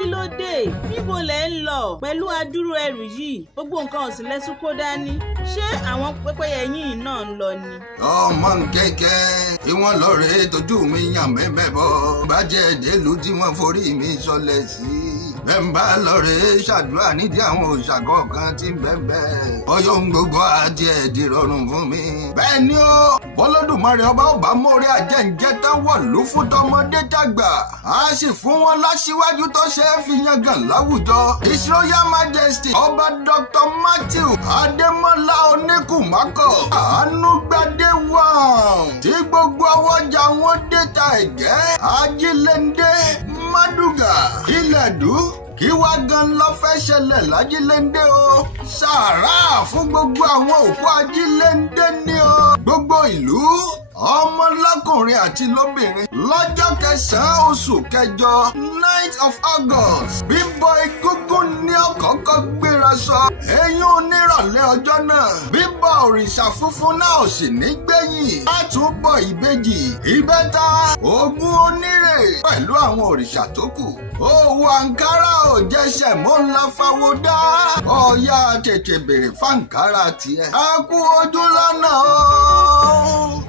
kí ló dé? Níbo lẹ̀ ń lọ pẹ̀lú adúrú ẹrù yìí? Gbogbo nǹkan ọ̀sìn lẹ́sùn kó dání. Ṣé àwọn pẹ́pẹ́yẹ yín náà ń lọ ni? ọmọ nkẹ́kẹ́ tí wọ́n lọ rèé tójú mi yàn mẹ́bẹ̀ bọ́ bàjẹ́ délùú tí wọ́n forí mi sọlẹ̀ sí. bẹ́ẹ̀ ń bá lọ rèé ṣàdúrà nídìí àwọn òòṣà kọ̀ọ̀kan tí ń bẹ́ẹ̀ ọyọ́ ń gbogbo àti ẹ̀dì rọrùn fún mi. bẹ́ẹ̀ ni ó bọ́lọ́dùmarè ọba ọba mọ́rẹ́ àjẹ́ǹjẹ́ tán wọ̀lú fún tọmọdé tàgbà á sì fún wọn láṣíwájú tó ṣe é fi yangàn láwùjọ. His Royal Majesty ọba Dr. Matthew Adémọ́lá Oníkùmákọ̀ Àánúgbádé wọ̀n tí gbogbo ọwọ́jà wọn dé ta ẹ̀gẹ́ Ajilende Mádùgà Ìlẹ̀dú kí wá gan ló fẹ́ ṣẹlẹ̀ l'Ajilende o. Saraa fún gbogbo àwọn òkú Ajilende ni o. gbogbo ìlú ọmọ lọ́kùnrin àti lóbìnrin lọ́jọ́ 9 oṣù kẹjọ 9th of August bíbọ egúngún ní ọ̀kọ̀ọ̀kọ̀ gbéra sọ. eyín onírọ̀lẹ́ ọjọ́ náà bíbọ òrìṣà funfun náà ò sì ní gbẹ̀yìn. a tún bọ ìbejì ìbẹ́ta Ògún onírè pẹ̀lú àwọn òrìṣà tó kù. òwò àǹkárá ò jẹ́sẹ̀ mọ́ ńlá fáwọ́dá. ọ̀ya tètè béèrè fáǹkárá tiẹ̀. a kú ojú lọ́nà o.